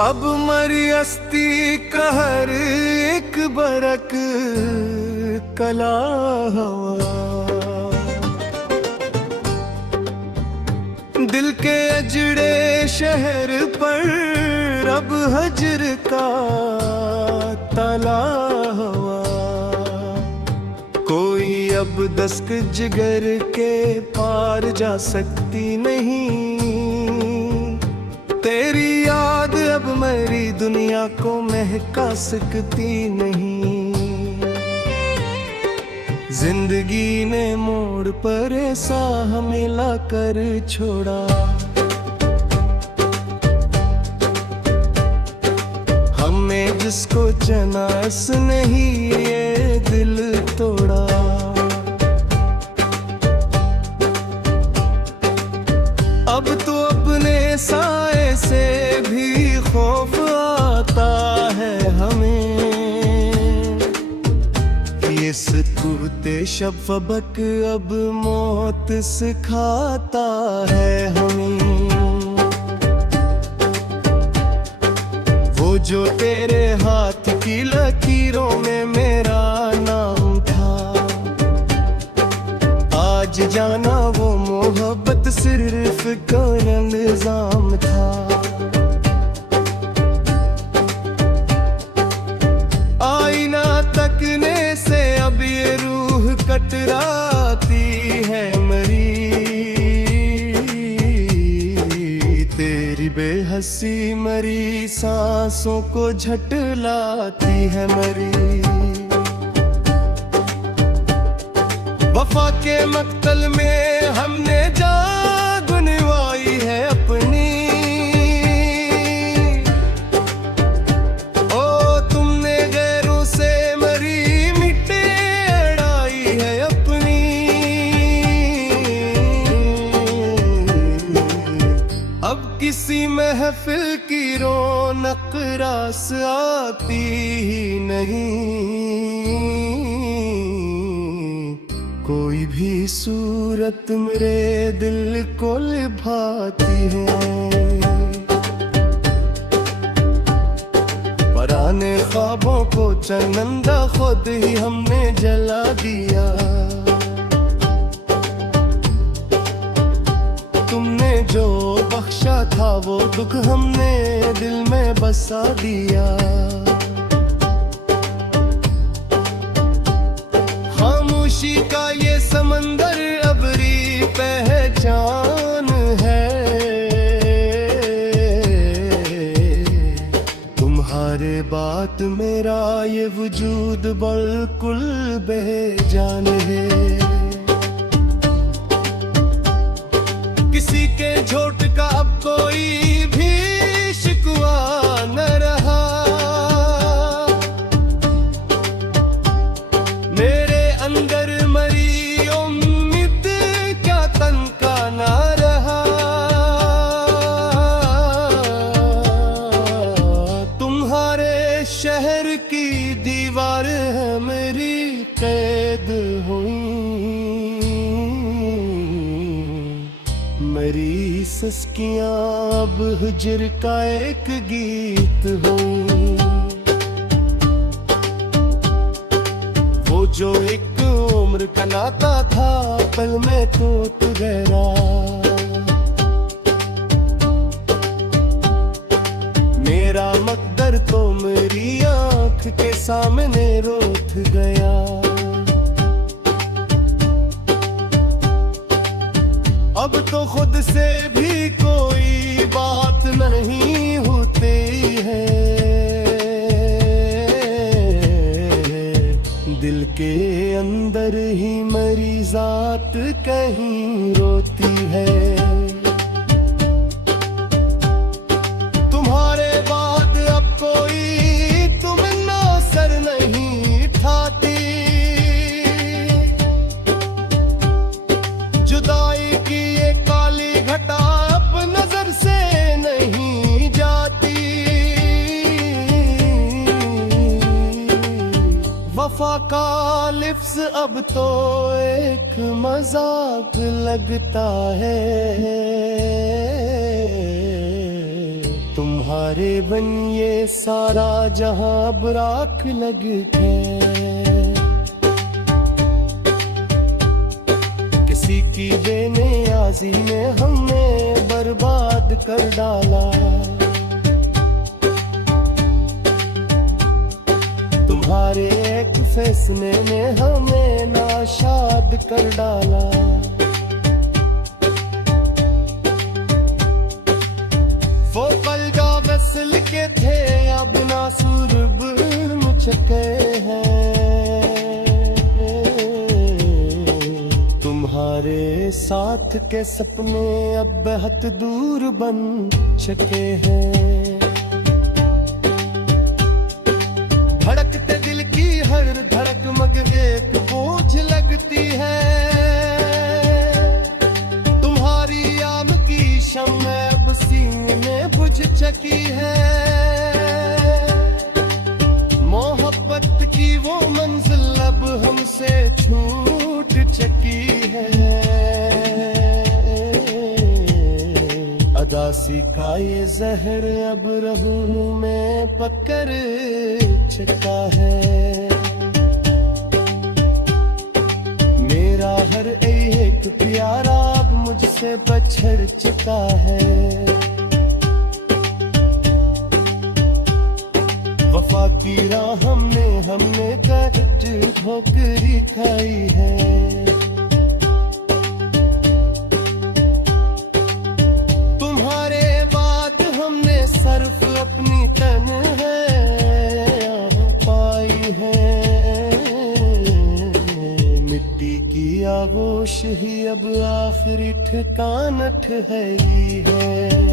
अब मरी अस्ती कहर एक बरक कला हवा। दिल के अजड़े शहर पर अब हजर का ताला हवा। कोई अब दस्तक जिगर के पार जा सकती नहीं। तेरी याद अब मेरी दुनिया को महका सकती नहीं। जिंदगी ने मोड़ पर ऐसा हमें लाकर छोड़ा। हमें जिसको चना उसने ही ये दिल तोड़ा। अब तो अपने साए से भी खौफ आता है हमें। ये सकूते शफ़क़ अब मौत सिखाता है हमें। वो जो तेरे हाथ की लकीरों में मेरा नाम था, आज जाना वो मोहब्बत सिर्फ कोई इल्जाम था। आईना तकने से अब ये रूह कतराती है मरी। तेरी बेहसी मरी सांसों को झटलाती है मरी। वफा के मक्तल में हमने जान गुनवाई है अपनी। ओ तुमने गैरों से मरी मिट्टी अड़ाई है अपनी। अब किसी महफिल की रौनक रास आती ही नहीं। कोई भी सूरत मेरे दिल को लुभाती है। पराने ख्वाबों को चंदा खुद ही हमने जला दिया। तुमने जो बख्शा था वो दुख हमने दिल में बसा दिया। खामोशी का ये समंदर अबरी पहचान है। तुम्हारे बात मेरा ये वजूद बिल्कुल बेजान है। किसी के झोट का अब कोई भी शिकवा न रहा। मेरे अंदर मरी उम्मीद क्या तनका ना रहा। तुम्हारे शहर की दीवार है मेरी कैद हुई। मेरी सस्कियां अब हिज्र का एक गीत हुई। वो जो एक उम्र का नाता था पल में टूट गया। मेरा मकदर तो मेरी आंख के सामने रोक गया। अब तो खुद से भी कोई बात नहीं होती है। दिल के अंदर ही मेरी जात कहीं रोती है। तुम्हारे बाद अब कोई तुम ना सर नहीं ठाती। जुदाई की ये काली घटा अब नजर से नहीं जाती। वफा का लिफ्ज़ अब तो एक मजाक लगता है। तुम्हारे तुम्हारे बन ये सारा जहां अब राख लग गए। किसी की बेनियाजी ने हमें बर्बाद कर डाला। तुम्हारे एक फैसले ने हमें नाशाद कर डाला। वो पल जो वसल के थे अब नासुर बुर्म चुके हैं। तुम्हारे साथ के सपने अब बहुत दूर बन चुके हैं। धड़कते दिल की हर धड़क मग एक बोझ लगती है। तुम्हारी आम की शम्म अब सीने में बुझ चुकी है। मोहब्बत की वो मंजिल अब हमसे छूट चुकी है। अदासी का ये जहर अब रहूं में पकड़ चुका है। मेरा हर एक प्यारा अब मुझसे बछड़ चुका है। वफा की राह हमने कट ठोकरी खाई है। तुम्हारे बाद हमने सर्फ अपनी तन है पाई है। मिट्टी की आगोश ही अब आखिरी ठिकाना ठहरी है।